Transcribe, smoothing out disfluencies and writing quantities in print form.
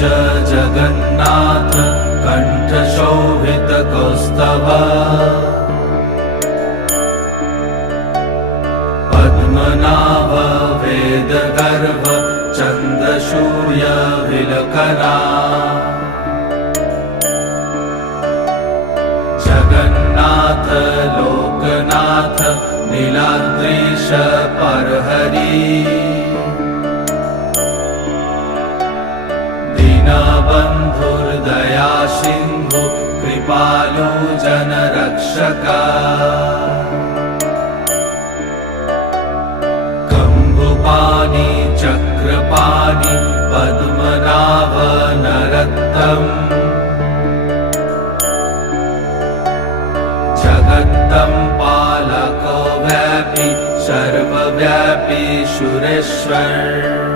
जगन्नाथ कण्ठशोभितकौस्तभ पद्मनाभ वेदगर्भ चन्द्रसूर्यविलकरा जगन्नाथ लोकनाथ नीलाद्रीश परहरि दीनबन्धुर्दया सिन्धु कृपालु जनरक्षका कम्बुपाणि चक्रपाणि पद्मनाभ नरोत्तम जगत्तं पालको व्यापी सर्वव्यापी सुरेश्वर